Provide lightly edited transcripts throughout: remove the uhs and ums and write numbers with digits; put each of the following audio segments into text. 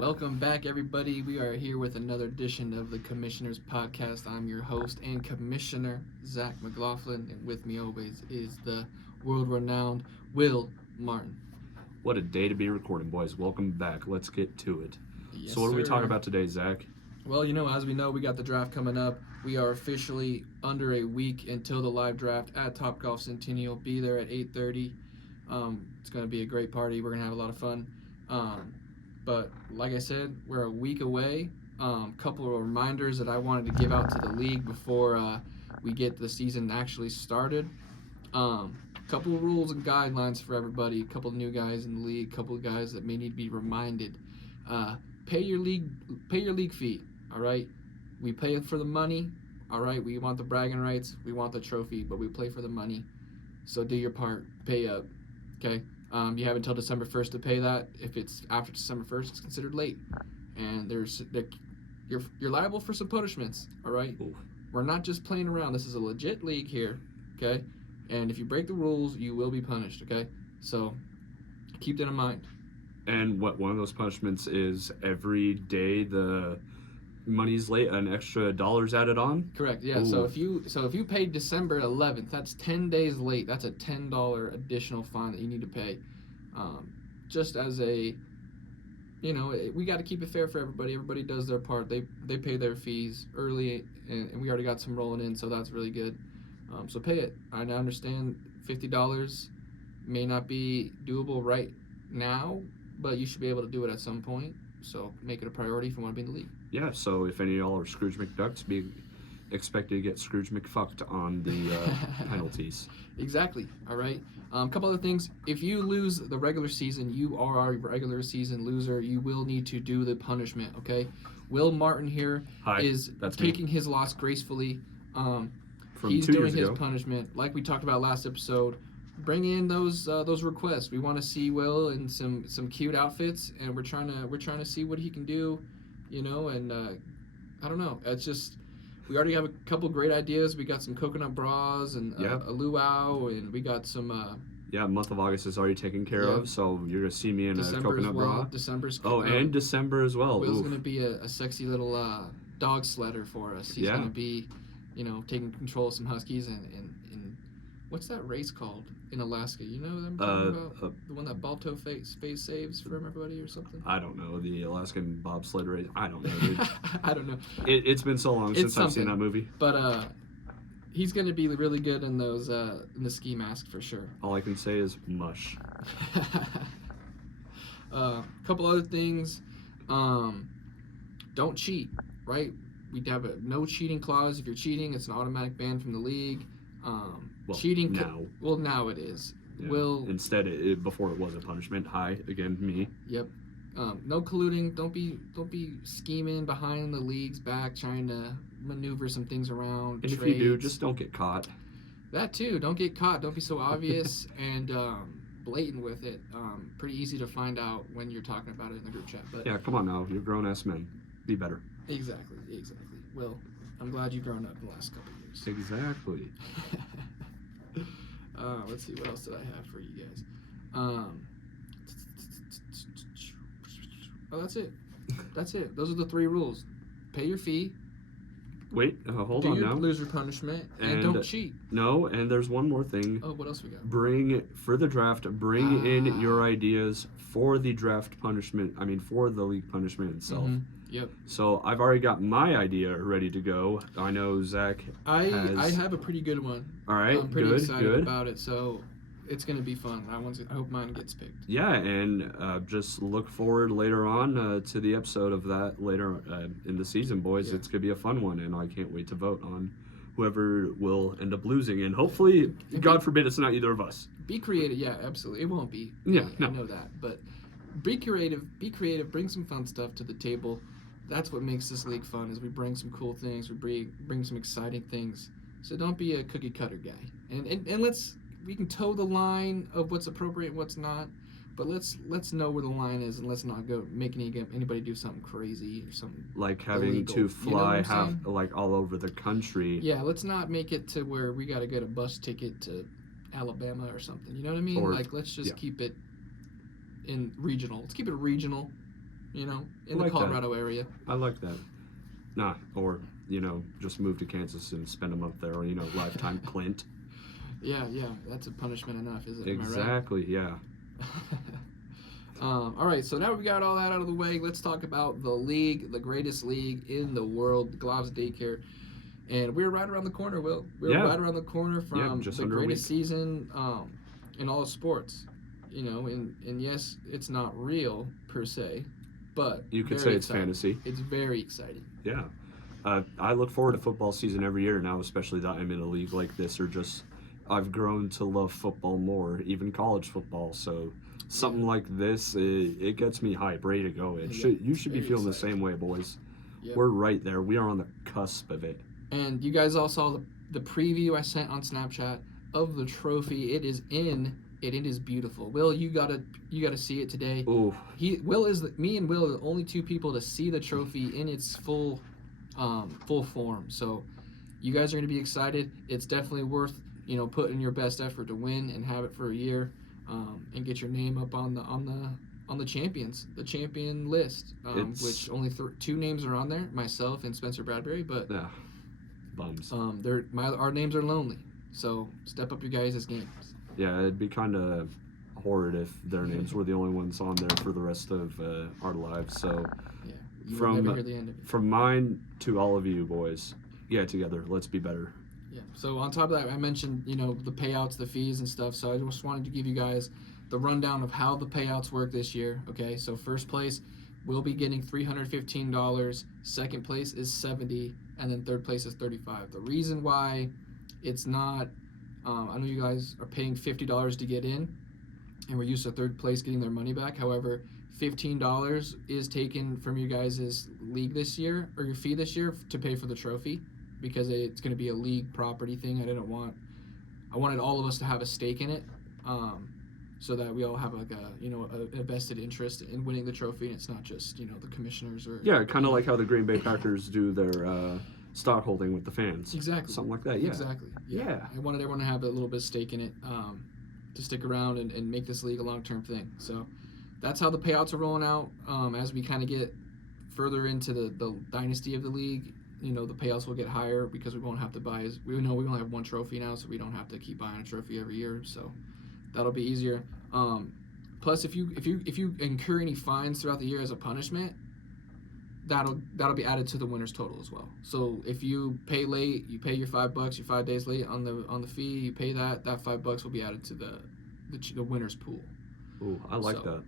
Welcome back, everybody. We are here with another edition of the Commissioners Podcast. I'm your host and commissioner, Zach McLaughlin, and with me always is the world-renowned Will Martin. What a day to be recording, boys. Welcome back. Let's get to it. Yes, so what are we sir. talking about today, Zach? Well, as we know, we got the draft coming up. We are officially under a week until the live draft at Topgolf Centennial. Be there at 8:30. It's going to be a great party. We're going to have a lot of fun. But like I said, we're a week away. Couple of reminders that I wanted to give out to the league before we get the season actually started. Couple of rules and guidelines for everybody. A couple of new guys in the league. Couple of guys that may need to be reminded. Pay your league fee. All right, we pay for the money. All right, we want the bragging rights. We want the trophy, but we play for the money. So do your part. Pay up. Okay. You have until December 1st to pay that. If it's after December 1st, it's considered late, and you're liable for some punishments. All right, Ooh. We're not just playing around. This is a legit league here, okay? And if you break the rules, you will be punished. Okay, so keep that in mind. And one of those punishments is every day the money's late, an extra $1 added on. Correct. Yeah. Ooh. So if you paid December 11th, that's 10 days late. That's a $10 additional fine that you need to pay. Just as a, we got to keep it fair for everybody. Everybody does their part. They pay their fees early, and we already got some rolling in, so that's really good. So pay it. I understand $50 may not be doable right now, but you should be able to do it at some point. So make it a priority if you want to be in the league. Yeah, so if any of y'all are Scrooge McDucks, be expected to get Scrooge McFucked on the penalties. Exactly. All right. A couple other things. If you lose the regular season, you are a regular season loser. You will need to do the punishment. Okay. Will Martin here is taking his loss gracefully. He's doing his punishment, like we talked about last episode. Bring in those requests. We want to see Will in some cute outfits, and we're trying to see what he can do, And I don't know. It's just we already have a couple great ideas. We got some coconut bras and a luau, and we got some. Month of August is already taken care of, so you're gonna see me in December a coconut bra. December's. And December as well. Will's gonna be a sexy little dog sledder for us. He's gonna be, taking control of some huskies and what's that race called in Alaska? You know what I'm talking about? The one that Balto Space saves from everybody or something? I don't know. The Alaskan bobsled race. I don't know, dude. I don't know. It's been so long since I've seen that movie. But he's going to be really good in those in the ski mask for sure. All I can say is mush. A couple other things. Don't cheat, right? We have a no cheating clause. If you're cheating, it's an automatic ban from the league. Cheating now. Now it is. Yeah. Instead, before it was a punishment. Hi again, me. Yep. No colluding. Don't be scheming behind the league's back, trying to maneuver some things around. And trades. If you do, just don't get caught. That too. Don't get caught. Don't be so obvious and blatant with it. Pretty easy to find out when you're talking about it in the group chat. But yeah, come on now. You're grown-ass men. Be better. Exactly. Will, I'm glad you've grown up in the last couple of years. Exactly. Let's see, what else did I have for you guys? That's it. Those are the 3 rules. Pay your fee. Wait, hold on now. Do your loser punishment, and don't cheat. No, and there's one more thing. Oh, what else we got? For the draft, bring in your ideas for the draft punishment. I mean, for the league punishment itself. Mm-hmm. Yep. So I've already got my idea ready to go. I know Zach I have a pretty good one. All right, I'm pretty excited about it, so it's going to be fun. I hope mine gets picked. Yeah, and just look forward later on to the episode of that later in the season, boys. Yeah. It's going to be a fun one, and I can't wait to vote on whoever will end up losing. And hopefully, God forbid, it's not either of us. Be creative. Yeah, absolutely. It won't be. Yeah, I know that. But be creative. Bring some fun stuff to the table. That's what makes this league fun, is we bring some cool things. We bring some exciting things. So don't be a cookie cutter guy. And we can toe the line of what's appropriate and what's not, but let's know where the line is, and let's not go make anybody do something crazy or something like having illegal. To fly all over the country. Yeah, let's not make it to where we got to get a bus ticket to Alabama or something. You know what I mean? Let's just keep it in regional. Let's keep it regional. in I the like that. Colorado area. I like that. Nah, or just move to Kansas and spend a month there, or lifetime Clint. Yeah, that's a punishment enough, is it? Exactly. Yeah. All right, so now we got all that out of the way. Let's talk about the league, the greatest league in the world, Gloves Daycare. And we're right around the corner, Will. We're right around the corner from just the under greatest season in all of sports. And yes, it's not real per se, but you could say it's exciting. fantasy. It's very exciting. Yeah. I look forward to football season every year now, especially that I'm in a league like this, or just I've grown to love football more, even college football. So something like this, it gets me hype, ready to go. You should be feeling the same way, boys. Yep. We're right there. We are on the cusp of it. And you guys all saw the preview I sent on Snapchat of the trophy. It is in. It is beautiful. Will, you gotta see it today. Ooh. Me and Will are the only two people to see the trophy in its full form. So you guys are gonna be excited. It's definitely worth putting your best effort to win and have it for a year, and get your name up on the champion list, which only two names are on there, myself and Spencer Bradbury, but yeah, bums. Our names are lonely, so step up your guys' games. Yeah, it'd be kind of horrid if their names were the only ones on there for the rest of our lives. So yeah, you will never hear the end of it. From mine to all of you boys, get together. Let's be better. Yeah. So on top of that, I mentioned the payouts, the fees and stuff. So I just wanted to give you guys the rundown of how the payouts work this year. Okay. So first place will be getting $315. Second place is $70, and then third place is $35. The reason why it's not, I know you guys are paying $50 to get in, and we're used to third place getting their money back. However, $15 is taken from your guys' league this year, or your fee this year, to pay for the trophy, because it's going to be a league property thing. I wanted all of us to have a stake in it, so that we all have like a vested interest in winning the trophy, and it's not just the commissioners or kind of like how the Green Bay Packers do their stock holding with the fans. Exactly. Something like that. Yeah. Exactly. Yeah. I wanted everyone to have a little bit of stake in it, to stick around and make this league a long-term thing. So that's how the payouts are rolling out. As we kind of get further into the dynasty of the league, the payouts will get higher, because we won't have to buy we only have one trophy now, so we don't have to keep buying a trophy every year. So that'll be easier. Plus, if you incur any fines throughout the year as a punishment, that'll be added to the winner's total as well. So if you pay late, you pay your $5, you're 5 days late on the fee, you pay that $5 will be added to the winner's pool. Ooh, I like that.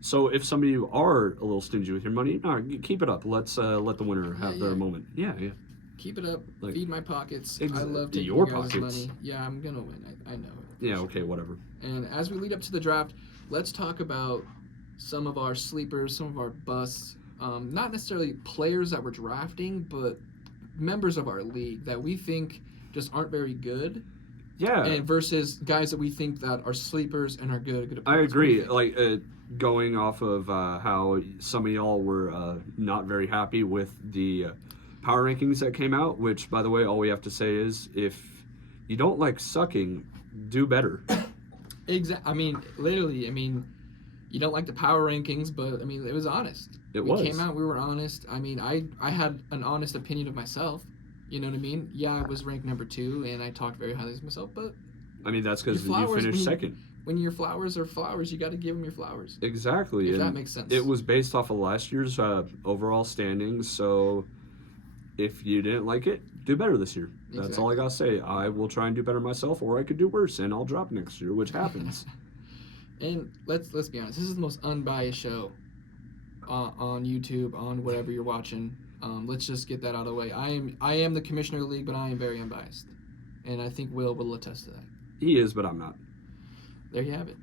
So if some of you are a little stingy with your money, no, keep it up. Let's let the winner have their moment. Yeah. Keep it up. Feed my pockets. I love taking your guys' pockets. money. Yeah, I'm gonna win. I know it. Yeah. Okay. Whatever. And as we lead up to the draft, let's talk about some of our sleepers, some of our busts. Not necessarily players that we're drafting, but members of our league that we think just aren't very good. Yeah. And versus guys that we think that are sleepers and are good. I agree. Like going off of how some of y'all were not very happy with the power rankings that came out, which, by the way, all we have to say is if you don't like sucking, do better. Exactly. Literally, you don't like the power rankings, but it was honest. We came out, we were honest. I had an honest opinion of myself. You know what I mean? Yeah, I was ranked number 2, and I talked very highly of myself, but that's because you finished second. When your flowers are flowers, you got to give them your flowers. Exactly. If that makes sense. It was based off of last year's overall standings, so if you didn't like it, do better this year. That's all I got to say. I will try and do better myself, or I could do worse, and I'll drop next year, which happens. And let's be honest, this is the most unbiased show on YouTube, on whatever you're watching. Let's just get that out of the way. I am the commissioner of the league, but I am very unbiased, and I think will attest to that. He is, but I'm not. There you have it.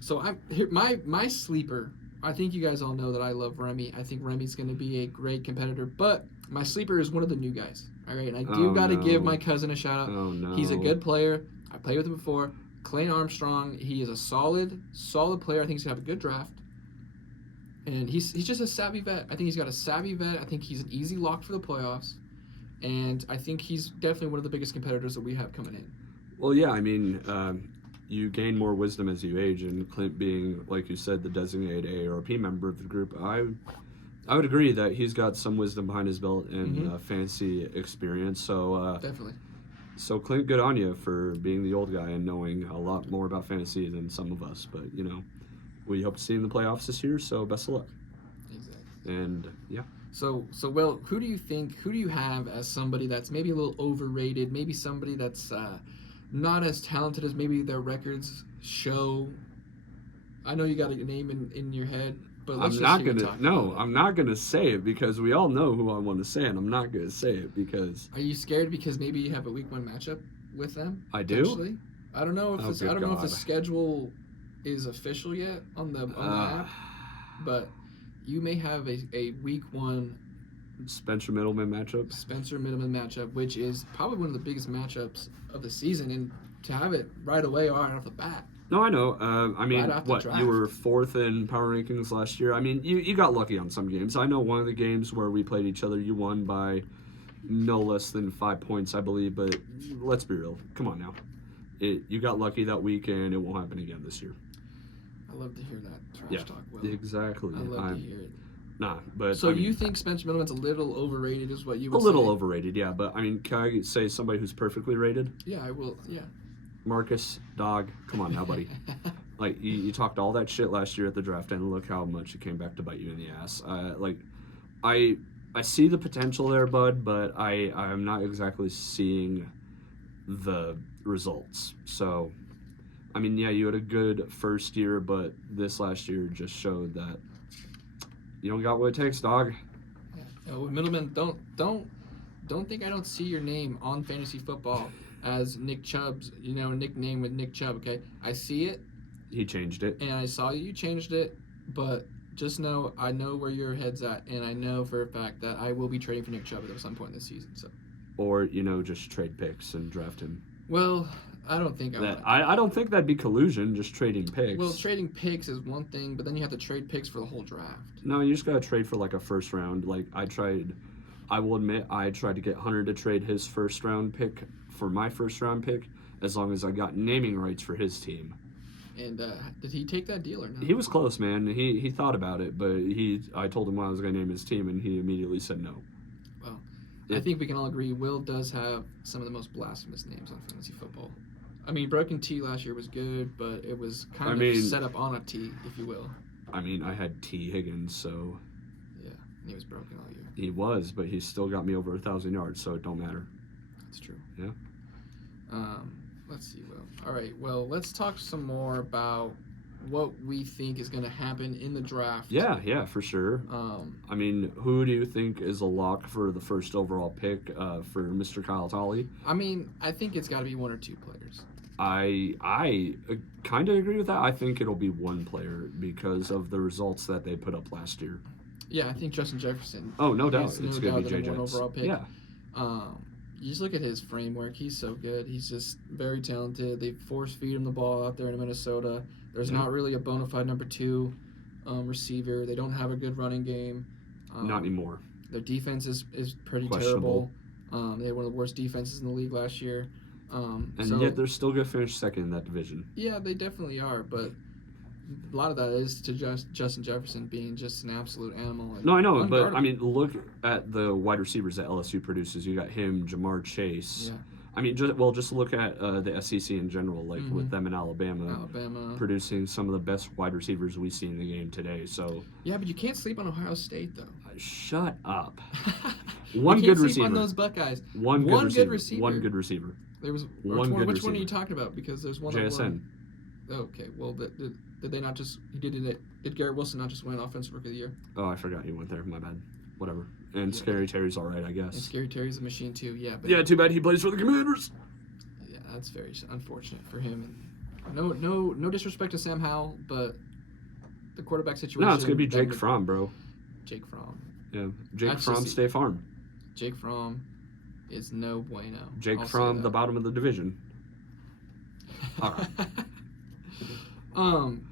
So my sleeper. I think you guys all know that I love Remy. I think Remy's going to be a great competitor, but my sleeper is one of the new guys. All right, and I do got to give my cousin a shout out. Oh no. He's a good player. I played with him before. Clayton Armstrong. He is a solid player. I think he's gonna have a good draft. And he's just a savvy vet. I think he's got a savvy vet. I think he's an easy lock for the playoffs. And I think he's definitely one of the biggest competitors that we have coming in. Well, yeah, you gain more wisdom as you age, and Clint being, like you said, the designated A or P member of the group, I would agree that he's got some wisdom behind his belt and fantasy experience. So Definitely. So Clint, good on you for being the old guy and knowing a lot more about fantasy than some of us. But we hope to see you in the playoffs this year. So best of luck. Exactly. And yeah. So Will, who do you have as somebody that's maybe a little overrated, maybe somebody that's not as talented as maybe their records show? I know you got a name in your head, but let's I'm not gonna say it because we all know who I want to say, and I'm not gonna say it because. Are you scared because maybe you have a week 1 matchup with them? I do. I don't know if if the schedule is official yet on the app, but you may have a week 1 Spencer Middleman matchup, which is probably one of the biggest matchups of the season, and to have it right away right off the bat. No, I know. Draft. You were 4th in power rankings last year. I mean, you got lucky on some games. I know one of the games where we played each other, you won by no less than 5 points, I believe. But let's be real. Come on now. You got lucky that week, and it won't happen again this year. I love to hear that trash talk, Will. Exactly. I love to hear it. Nah, but so you think Spencer Middleman's a little overrated, is what you would say? A little overrated, yeah. But I mean, can I say somebody who's perfectly rated? Yeah, I will. Yeah. Marcus, dog, come on now, buddy. Like you talked all that shit last year at the draft, and look how much it came back to bite you in the ass. I see the potential there, bud, but I'm not exactly seeing the results. So, I mean, yeah, you had a good first year, but this last year just showed that you don't got what it takes, dog. Yeah. Oh, Middleman, don't think I don't see your name on fantasy football as Nick Chubb's, nickname with Nick Chubb. Okay, I see it. He changed it, and I saw you changed it, but just know I know where your head's at, and I know for a fact that I will be trading for Nick Chubb at some point this season. So, or just trade picks and draft him. Well, I don't think I don't think that'd be collusion, just trading picks. Well, trading picks is one thing, but then you have to trade picks for the whole draft. No, you just gotta trade for like a first round. Like I will admit I tried to get Hunter to trade his first round pick for my first round pick, as long as I got naming rights for his team. And did he take that deal or not? He was close, man. He thought about it, but I told him I was going to name his team, and he immediately said no. Well, I think we can all agree Will does have some of the most blasphemous names on fantasy football. I mean, Broken T last year was good, but it was kind of set up on a T, if you will. I mean, I had T. Higgins, so... Yeah, and he was broken all year. He was, but he still got me over 1,000 yards, so it don't matter. That's true. Yeah. Let's see, Will. All right, well, let's talk some more about what we think is going to happen in the draft. Yeah, for sure. I mean, who do you think is a lock for the first overall pick for Mr. Kyle Tolley? I mean, I think it's got to be 1 or 2 players. I kind of agree with that. I think it'll be 1 player because of the results that they put up last year. Yeah, I think Justin Jefferson. Oh, no doubt. It's going to be JJ. Overall pick. Yeah. You just look at his framework. He's so good. He's just very talented. They force feed him the ball out there in Minnesota. There's not really a bona fide number 2 receiver. They don't have a good running game. Not anymore. Their defense is pretty terrible. They had one of the worst defenses in the league last year. Yet they're still going to finish second in that division. Yeah, they definitely are, but a lot of that is to Justin Jefferson being just an absolute animal. No, I know, but I mean, look at the wide receivers that LSU produces. You got him, Jamar Chase. Yeah. I mean, just look at the SEC in general, with them in Alabama producing some of the best wide receivers we see in the game today. So yeah, but you can't sleep on Ohio State though. Shut up. One good receiver. On those Buckeyes. One good receiver. One good receiver. There was one good Which receiver. one are you talking about? Because there's one. JSN. Okay, well, did they not just? Did Garrett Wilson not just win Offensive Rookie of the Year? Oh, I forgot he went there. My bad. Whatever. And Scary Terry's all right, I guess. And Scary Terry's a machine too. Yeah. But yeah. Too bad he plays for the Commanders. Yeah, that's very unfortunate for him. And no disrespect to Sam Howell, but the quarterback situation. No, it's gonna be Jake Fromm, bro. Jake Fromm. Yeah, Jake Fromm, State Farm. Jake Fromm is no bueno. Jake Fromm, the bottom of the division. All right.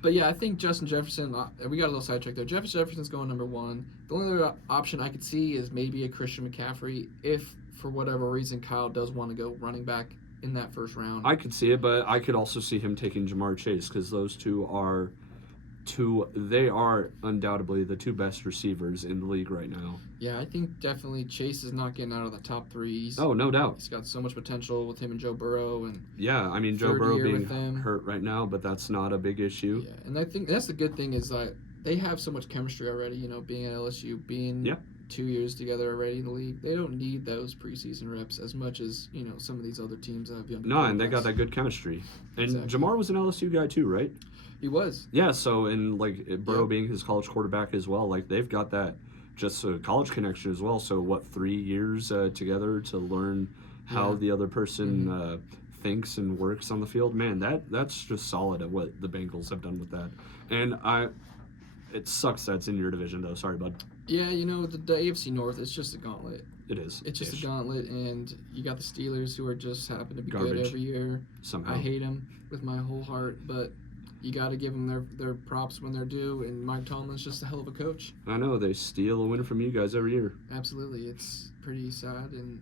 But yeah, I think Justin Jefferson, we got a little sidetracked there. Jefferson's going number 1. The only other option I could see is maybe a Christian McCaffrey if, for whatever reason, Kyle does want to go running back in that first round. I could see it, but I could also see him taking Jamar Chase because those they are undoubtedly the two best receivers in the league right now. Yeah, I think definitely Chase is not getting out of the top 3. No doubt. He's got so much potential with him and Joe Burrow. And yeah, I mean, Joe Burrow being hurt right now, but that's not a big issue. Yeah, and I think that's the good thing is that they have so much chemistry already, being at LSU, being 2 years together already in the league. They don't need those preseason reps as much as, some of these other teams that have young. No, and they got that good chemistry. And exactly. Jamar was an LSU guy too, right? He was. Yeah, so and Burrow being his college quarterback as well, they've got that just a college connection as well. So 3 years together to learn how the other person thinks and works on the field. Man, that's just solid at what the Bengals have done with that. And it sucks that's in your division though. Sorry, bud. Yeah, the AFC North, it's just a gauntlet. It is. It's just a gauntlet, and you got the Steelers who are just happen to be garbage good every year. Somehow. I hate them with my whole heart, but you got to give them their props when they're due, and Mike Tomlin's just a hell of a coach. I know. They steal a win from you guys every year. Absolutely. It's pretty sad, and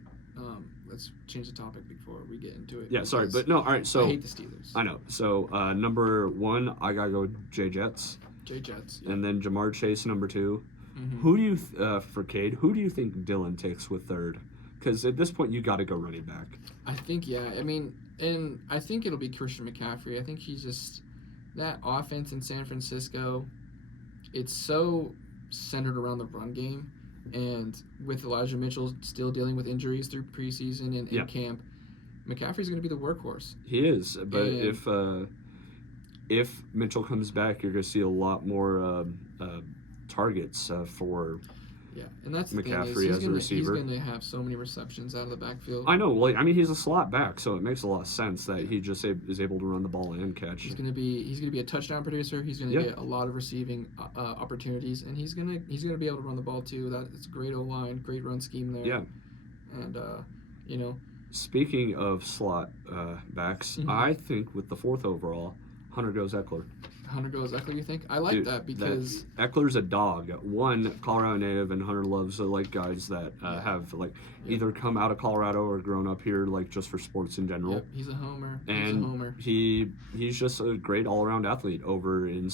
let's change the topic before we get into it. Yeah, sorry, but no, all right, so... I hate the Steelers. I know. So, number 1, I got to go Jets. Jets. Yeah. And then Jamar Chase, number 2. Mm-hmm. Who do you, for Cade, who do you think Dylan takes with 3rd? Because at this point, you got to go running back. I think, and I think it'll be Christian McCaffrey. I think he's just, that offense in San Francisco, it's so centered around the run game. And with Elijah Mitchell still dealing with injuries through preseason and camp, McCaffrey's going to be the workhorse. He is, but if Mitchell comes back, you're going to see a lot more targets for and that's McCaffrey as a receiver. He's going to have so many receptions out of the backfield. I know. He's a slot back, so it makes a lot of sense that he just is able to run the ball and catch. He's going to be a touchdown producer. He's going to get a lot of receiving opportunities, and he's going to be able to run the ball too. It's a great O-line, great run scheme there. Yeah, and Speaking of slot backs, I think with the 4th overall, Hunter goes Eckler. Hunter goes Eckler, you think? I like that because Eckler's a dog. One, Colorado native, and Hunter loves guys that have either come out of Colorado or grown up here just for sports in general. Yep, he's a homer. And he's just a great all-around athlete over in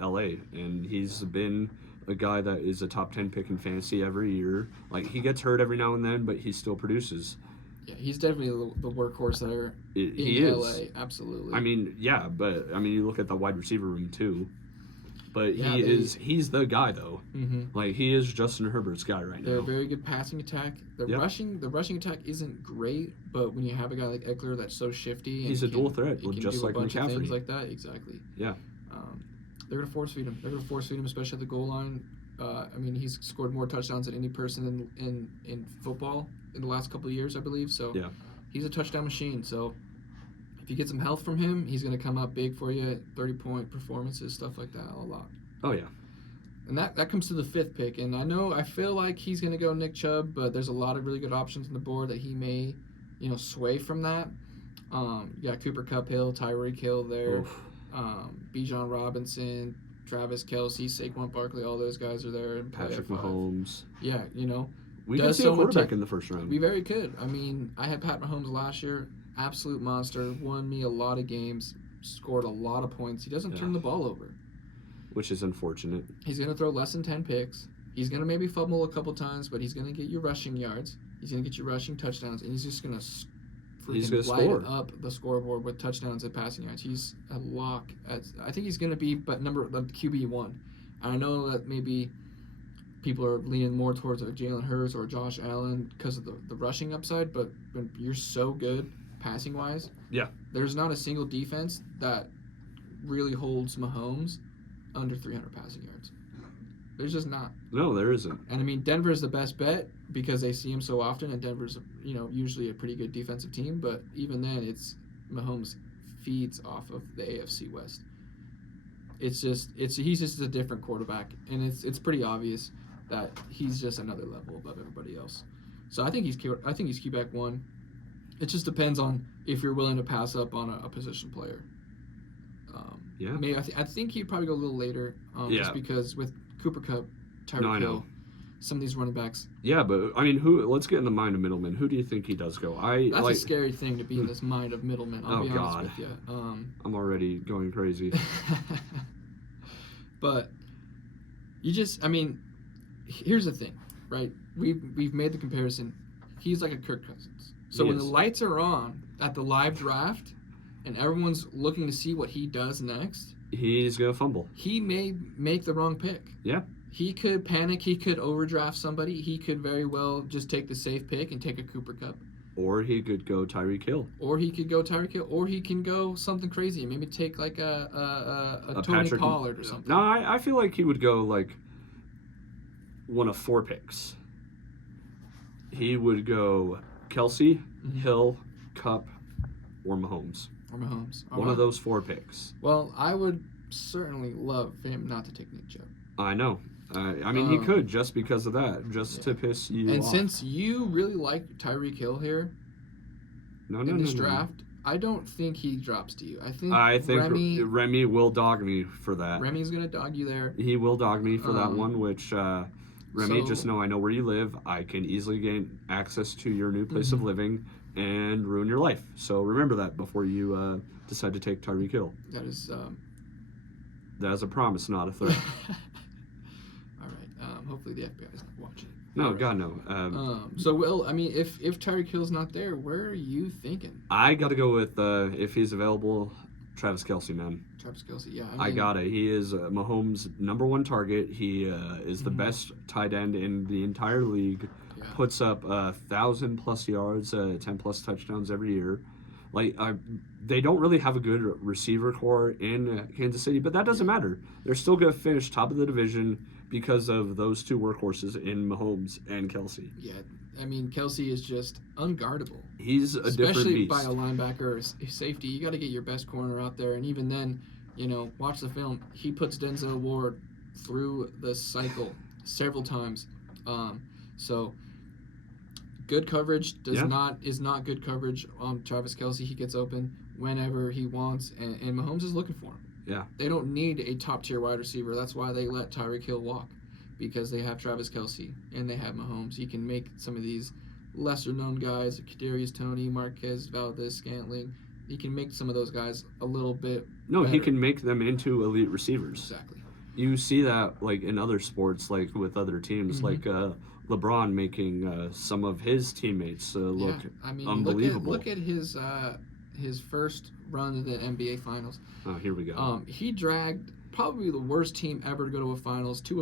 LA, and he's been a guy that is a top 10 pick in fantasy every year. He gets hurt every now and then, but he still produces. Yeah, he's definitely the workhorse there in LA. Absolutely. But you look at the wide receiver room too. But he's the guy though. Mm-hmm. He is Justin Herbert's guy right now. They're a very good passing attack. The rushing attack isn't great, but when you have a guy like Eckler that's so shifty, he's a dual threat, just like McCaffrey. Things like that, exactly. Yeah. They're gonna force feed him. They're gonna force feed him, especially at the goal line. He's scored more touchdowns than any person in football in the last couple of years, I believe. So he's a touchdown machine. So if you get some health from him, he's going to come up big for you, 30-point performances, stuff like that, a lot. Oh, yeah. And that comes to the 5th pick. And I feel like he's going to go Nick Chubb, but there's a lot of really good options on the board that he may, sway from that. You got Cooper Kupp Hill, Tyreek Hill there, Bijan Robinson, Travis Kelce, Saquon Barkley, all those guys are there. And Patrick Mahomes. Yeah, We could see a quarterback in the first round. We very could. I had Pat Mahomes last year. Absolute monster. Won me a lot of games. Scored a lot of points. He doesn't turn the ball over. Which is unfortunate. He's going to throw less than 10 picks. He's going to maybe fumble a couple times, but he's going to get you rushing yards. He's going to get you rushing touchdowns, and he's just going to light up the scoreboard with touchdowns and passing yards. He's a lock. I think he's going to be QB1. I know that maybe people are leaning more towards Jalen Hurts or Josh Allen because of the rushing upside, but when you're so good passing-wise, there's not a single defense that really holds Mahomes under 300 passing yards. There's just not. No, there isn't. And Denver's the best bet because they see him so often, and Denver's usually a pretty good defensive team, but even then Mahomes feeds off of the AFC West. He's just a different quarterback, and it's pretty obvious that he's just another level above everybody else. So I think he's QB 1. It just depends on if you're willing to pass up on a position player. I think he'd probably go a little later, just because with Cooper Kupp, Tyreek Hill, some of these running backs. Yeah, but I mean, who? Let's get in the mind of Middleman. Who do you think he does go? That's a scary thing to be in this mind of Middleman. I'll be honest with you. I'm already going crazy. But I mean, here's the thing, right? We've made the comparison. He's like a Kirk Cousins. So when the lights are on at the live draft, and everyone's looking to see what he does next, he's gonna fumble. He may make the wrong pick. Yeah. He could panic. He could overdraft somebody. He could very well just take the safe pick and take a Cooper Kupp. Or he could go Tyreek Hill. Or he could go Tyreek Hill. Or he can go something crazy. Maybe take like a Tony Patrick, Pollard or something. No, I feel like he would go like one of 4 picks. He would go Kelsey, Hill, Kupp, or Mahomes. One of those 4 picks. Well, I would certainly love for him not to take Nick Chubb. I know. I mean, he could just because of that, to piss you off. And since you really like Tyreek Hill here in this draft, I don't think he drops to you. I think Remy will dog me for that. Remy's going to dog you there. He will dog me for that one, which, Remy, just know I know where you live. I can easily gain access to your new place of living and ruin your life. So remember that before you decide to take Tyreek Hill. That is a promise, not a threat. All right. Hopefully the FBI is not watching. No, right. God, no. So, Will, I mean, if Tyreek Hill's not there, where are you thinking? I got to go with, if he's available, Travis Kelce, man. Travis Kelce, yeah. I got it. He is Mahomes' #1 target. He is the best tight end in the entire league. Yeah. Puts up 1,000+ yards, 10+ touchdowns every year. They don't really have a good receiver core in Kansas City, but that doesn't matter. They're still going to finish top of the division because of those 2 workhorses in Mahomes and Kelce. Yeah, I mean, Kelce is just unguardable. He's a different beast. Especially by a linebacker or a safety. You got to get your best corner out there, and even then, watch the film. He puts Denzel Ward through the cycle several times. So good coverage is not good coverage on Travis Kelce. He gets open whenever he wants, and Mahomes is looking for him. Yeah. They don't need a top-tier wide receiver. That's why they let Tyreek Hill walk, because they have Travis Kelce and they have Mahomes. He can make some of these lesser-known guys, Kadarius Toney, Marquez Valdez-Scantling, he can make some of those guys a little bit better. He can make them into elite receivers. Exactly. You see that in other sports, with other teams, like LeBron making some of his teammates look unbelievable. Look at his first run to the NBA Finals. Oh, here we go. He dragged probably the worst team ever to go to a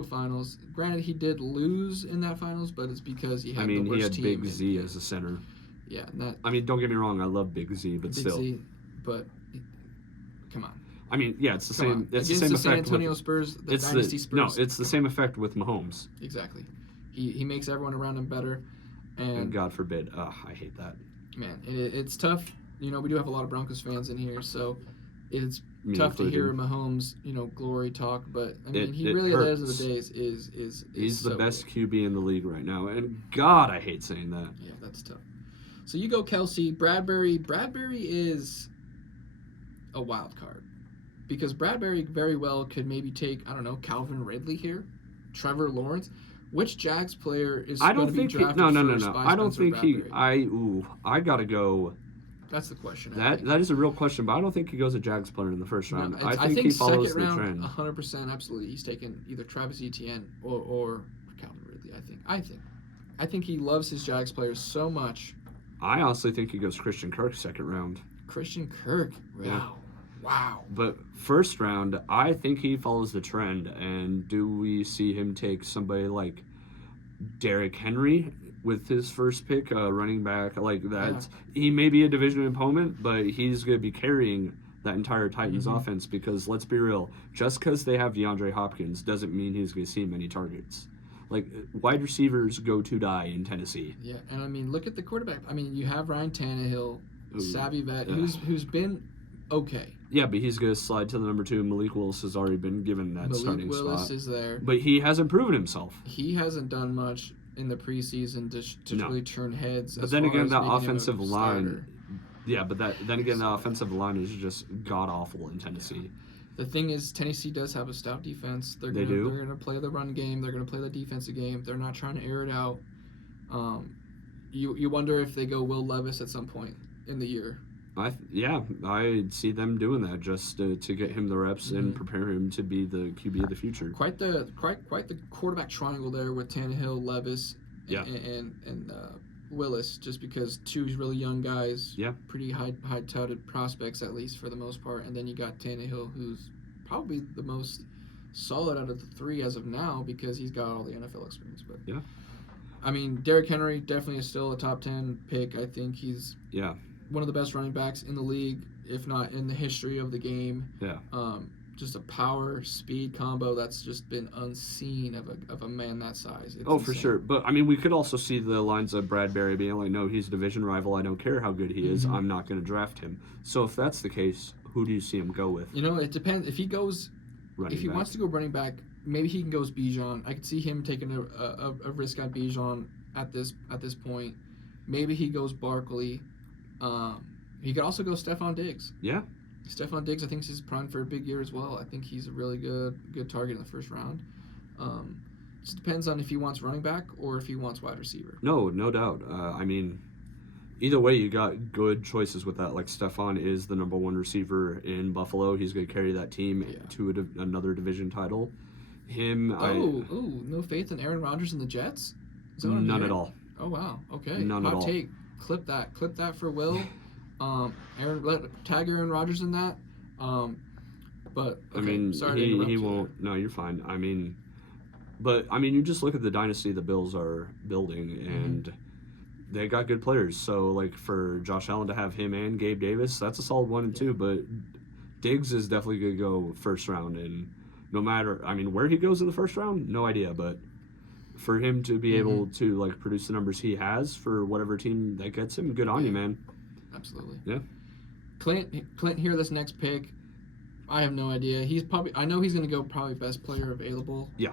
finals. Granted, he did lose in that finals, but it's because he had the worst team. He had Big Z as a center. Yeah. Don't get me wrong. I love Big Z, but Big still. Z, but come on. It's the same. It's Against the same the effect. San Antonio Spurs, the Dynasty Spurs. No, it's the same effect with Mahomes. Exactly. He makes everyone around him better. And God forbid. I hate that. Man, it's tough. We do have a lot of Broncos fans in here, so it's tough included. to hear Mahomes, glory talk. But he really, hurts. at the end of the day, is he's the so best good. QB in the league right now, and God, I hate saying that. Yeah, that's tough. So you go Kelce, Bradbury. Bradbury is a wild card because Bradbury very well could maybe take Calvin Ridley here, Trevor Lawrence. Which Jags player is going to be drafted first by I don't think Bradbury? I gotta go. That's the question. That is a real question, but I don't think he goes a Jags player in the first round. No, I think he follows second the round, trend. 100%, absolutely. He's taken either Travis Etienne or Calvin Ridley. I think he loves his Jags players so much. I honestly think he goes Christian Kirk second round. Christian Kirk. Wow. Yeah. Wow. But first round, I think he follows the trend. And do we see him take somebody like Derrick Henry with his first pick, running back like that? Yeah. He may be a division opponent, but he's going to be carrying that entire Titans offense because, let's be real, just because they have DeAndre Hopkins doesn't mean he's going to see many targets. Wide receivers go to die in Tennessee. Yeah, and look at the quarterback. You have Ryan Tannehill, savvy vet, who's been okay. Yeah, but he's going to slide to the number 2. Malik Willis has already been given that starting spot. Malik Willis is there. But he hasn't proven himself. He hasn't done much in the preseason to really turn heads. But then again, that offensive line... Yeah, but then again, the offensive line is just god-awful in Tennessee. The thing is, Tennessee does have a stout defense. They're gonna play the run game. They're gonna play the defensive game. They're not trying to air it out. You wonder if they go Will Levis at some point in the year. I see them doing that just to get him the reps and prepare him to be the QB of the future. Quite the quarterback triangle there with Tannehill, Levis, and Willis, just because two really young guys, pretty high touted prospects at least for the most part, and then you got Tannehill, who's probably the most solid out of the three as of now because he's got all the NFL experience. But I mean, Derrick Henry definitely is still a top 10 pick. I think he's one of the best running backs in the league, if not in the history of the game. Just a power speed combo that's just been unseen of a man that size. It's insane. For sure. But I mean, we could also see the lines of Bradbury being like, no, he's a division rival. I don't care how good he is. I'm not going to draft him. So if that's the case, who do you see him go with? It depends. If he goes, wants to go running back, maybe he can go as Bijan. I could see him taking a risk at Bijan at this point. Maybe he goes Barkley. He could also go Stephon Diggs. Yeah. Stephon Diggs, I think he's primed for a big year as well. I think he's a really good target in the first round. Just depends on if he wants running back or if he wants wide receiver. No doubt. I mean, either way, you got good choices with that. Like Stephon is the number one receiver in Buffalo. He's going to carry that team to another division title. No faith in Aaron Rodgers and the Jets? None at all. Oh wow. Okay. None at all. Hot take. Clip that for Will. Tag Aaron Rodgers in that. But okay, I mean, sorry he won't. No, you're fine. I mean, you just look at the dynasty the Bills are building, and they got good players. So like for Josh Allen to have him and Gabe Davis, that's a solid 1 and 2. But Diggs is definitely gonna go first round, and no matter, I mean, where he goes in the first round, no idea, but for him to be able to like produce the numbers he has for whatever team that gets him, good on you, man. Absolutely. Yeah. Clint here, this next pick, I have no idea. I know he's going to go probably best player available. Yeah.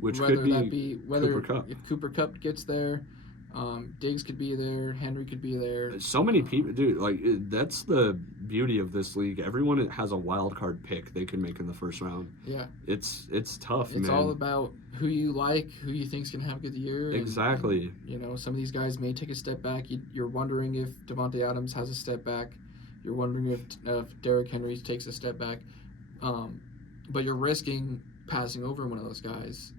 Which could be Cooper Kupp. If Cooper Kupp gets there, Diggs could be there, Henry could be there. So many people, dude. Like that's the beauty of this league. Everyone has a wild card pick they can make in the first round. Yeah. It's tough, man. It's all about who you like, who you think's gonna have a good year. Exactly. And, some of these guys may take a step back. You're wondering if Devontae Adams has a step back. You're wondering if Derrick Henry takes a step back. But you're risking passing over one of those guys.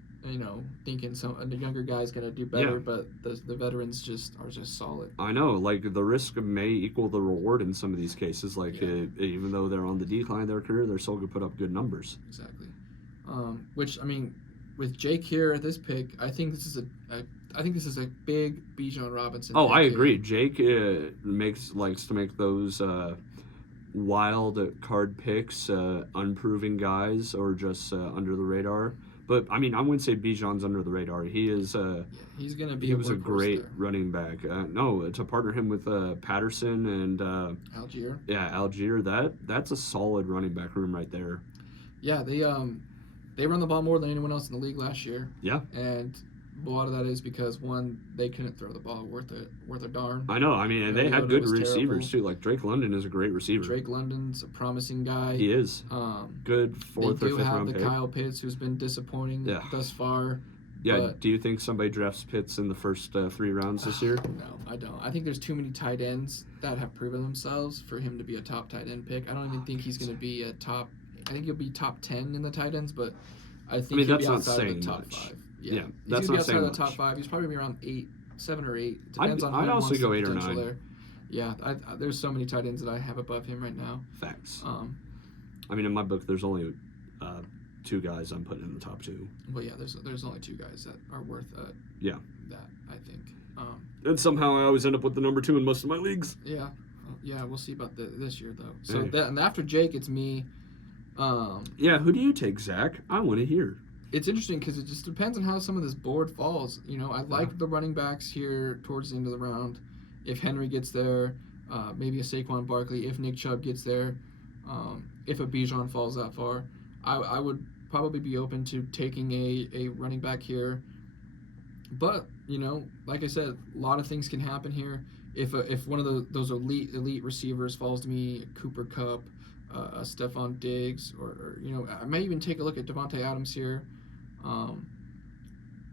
Thinking the younger guy's gonna do better, but the veterans are just solid. I know, like the risk may equal the reward in some of these cases. Like even though they're on the decline of their career, they're still gonna put up good numbers. Exactly. Which I mean, with Jake here at this pick, I think this is a big Bijan Robinson. Oh, I agree. Jake likes to make those wild card picks, unproven guys, or just under the radar. But I mean, I wouldn't say Bijan's under the radar. He is. He's gonna be. He was a great running back. To partner him with Patterson and Algier. Yeah, Algier. That's a solid running back room right there. Yeah, they run the ball more than anyone else in the league last year. Yeah. And a lot of that is because they couldn't throw the ball worth a darn. I know. I mean, and they had good receivers too. Like Drake London is a great receiver. Drake London's a promising guy. He is. Good 4th or 5th round pick. They do have the Kyle Pitts, who's been disappointing thus far. Yeah. But do you think somebody drafts Pitts in the first 3 rounds this year? No, I don't. I think there's too many tight ends that have proven themselves for him to be a top tight end pick. I don't even think he's going to be a top. I think he'll be top 10 in the tight ends, but I think he'll be outside of the top 5. Yeah, that's not saying much. Outside of the top 5. He's probably gonna be around 7 or 8. Depends on. I'd also go 8 or 9. There. Yeah, there's so many tight ends that I have above him right now. Facts. I mean, in my book, there's only 2 guys I'm putting in the top 2. Well, yeah, there's only 2 guys that are worth that. I think. And somehow I always end up with the number 2 in most of my leagues. Yeah, we'll see about this year though. So and after Jake, it's me. Who do you take, Zach? I want to hear. It's interesting because it just depends on how some of this board falls. I like the running backs here towards the end of the round. If Henry gets there, maybe a Saquon Barkley. If Nick Chubb gets there, if a Bijan falls that far, I would probably be open to taking a running back here. But, like I said, a lot of things can happen here. if one of those elite receivers falls to me, Cooper Kupp, Stephon Diggs, or I might even take a look at Devontae Adams here.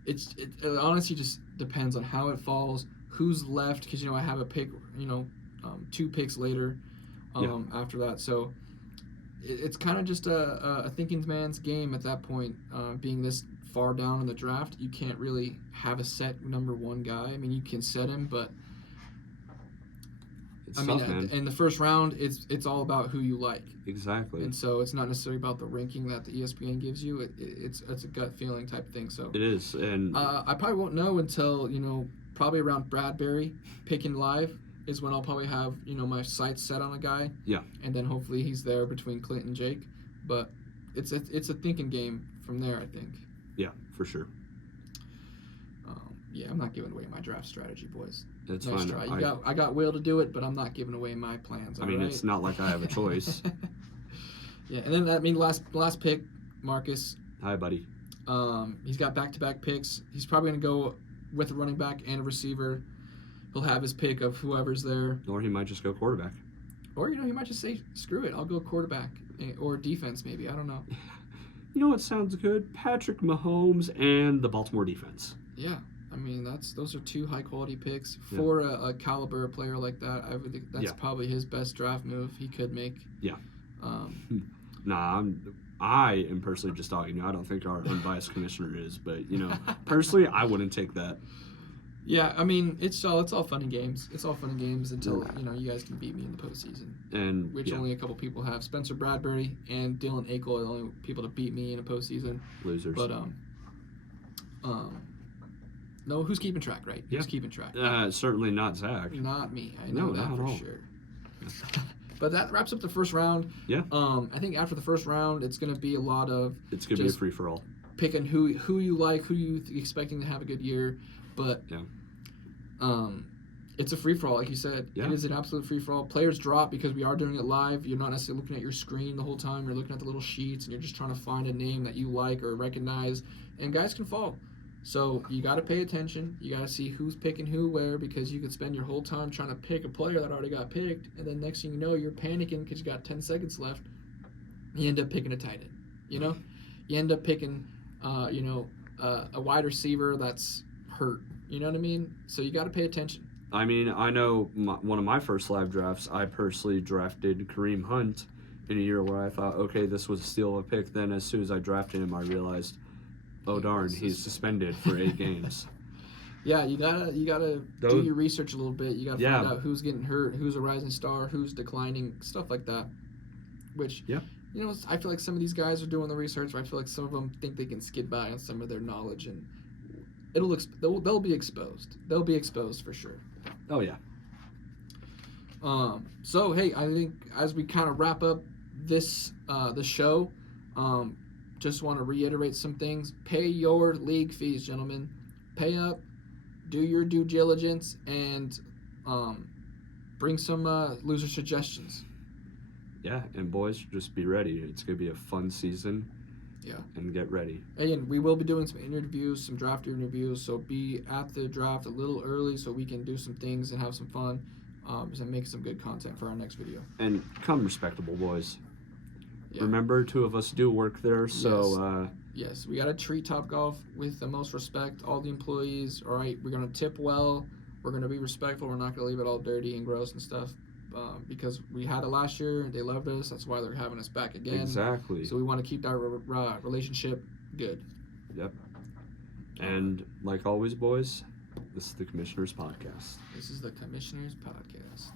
It honestly just depends on how it falls, who's left, because I have a pick, 2 picks later, after that. So it's kind of just a thinking man's game at that point. Being this far down in the draft, you can't really have a set number 1 guy. I mean, you can set him, but it's tough, man. In the first round, it's all about who you like. Exactly. And so it's not necessarily about the ranking that the ESPN gives you. It's a gut feeling type of thing. So it is, and I probably won't know until probably around Bradbury picking live is when I'll probably have my sights set on a guy. Yeah. And then hopefully he's there between Clint and Jake. But it's a thinking game from there, I think. Yeah, for sure. I'm not giving away my draft strategy, boys. That's nice fine. Try. I got Will to do it, but I'm not giving away my plans. I mean, it's not like I have a choice. Yeah, and then last pick, Marcus. Hi, buddy. He's got back-to-back picks. He's probably going to go with a running back and a receiver. He'll have his pick of whoever's there. Or he might just go quarterback. Or, he might just say, screw it, I'll go quarterback. Or defense, maybe. I don't know. You know what sounds good? Patrick Mahomes and the Baltimore defense. Yeah. I mean, those are 2 high-quality picks. For a caliber player like that, I would think that's probably his best draft move he could make. Yeah. I am personally just talking. I don't think our unbiased commissioner is, but, personally, I wouldn't take that. Yeah, I mean, it's all fun and games. It's all fun and games until you guys can beat me in the postseason, and which only a couple people have. Spencer Bradbury and Dylan Akel are the only people to beat me in a postseason. Losers. But no, who's keeping track, right? Yeah. Who's keeping track? Certainly not Zach. Not me. I know that for sure. But that wraps up the first round. Yeah. I think after the first round, it's going to be a lot of. It's going to be a free for all. Picking who you like, who you expecting to have a good year, but it's a free for all, like you said. Yeah. It is an absolute free for all. Players drop because we are doing it live. You're not necessarily looking at your screen the whole time. You're looking at the little sheets and you're just trying to find a name that you like or recognize. And guys can fall. So you got to pay attention. You got to see who's picking who where, because you could spend your whole time trying to pick a player that already got picked, and then next thing you know, you're panicking because you got 10 seconds left. You end up picking a tight end. You end up picking, a wide receiver that's hurt. You know what I mean? So you got to pay attention. I mean, I know one of my first live drafts, I personally drafted Kareem Hunt in a year where I thought, okay, this was a steal of a pick. Then as soon as I drafted him, I realized, oh darn, he's suspended for 8 games. Yeah, you gotta do your research a little bit. You gotta find out who's getting hurt, who's a rising star, who's declining, stuff like that. Which, I feel like some of these guys are doing the research. But I feel like some of them think they can skid by on some of their knowledge, and they'll be exposed. They'll be exposed for sure. Oh yeah. So hey, I think as we kind of wrap up this the show, just want to reiterate some things. Pay your league fees, gentlemen. Pay up, do your due diligence, and bring some loser suggestions. Yeah, and boys, just be ready. It's going to be a fun season. Yeah. And get ready. And we will be doing some interviews, some draft interviews, so be at the draft a little early so we can do some things and have some fun and make some good content for our next video. And come respectable, boys. Yeah. Remember, 2 of us do work there, so... Yes, we got to treat Topgolf with the most respect, all the employees. All right, we're going to tip well. We're going to be respectful. We're not going to leave it all dirty and gross and stuff. Because we had it last year, they loved us. That's why they're having us back again. Exactly. So we want to keep that relationship good. Yep. And like always, boys, this is the Commissioner's Podcast. This is the Commissioner's Podcast.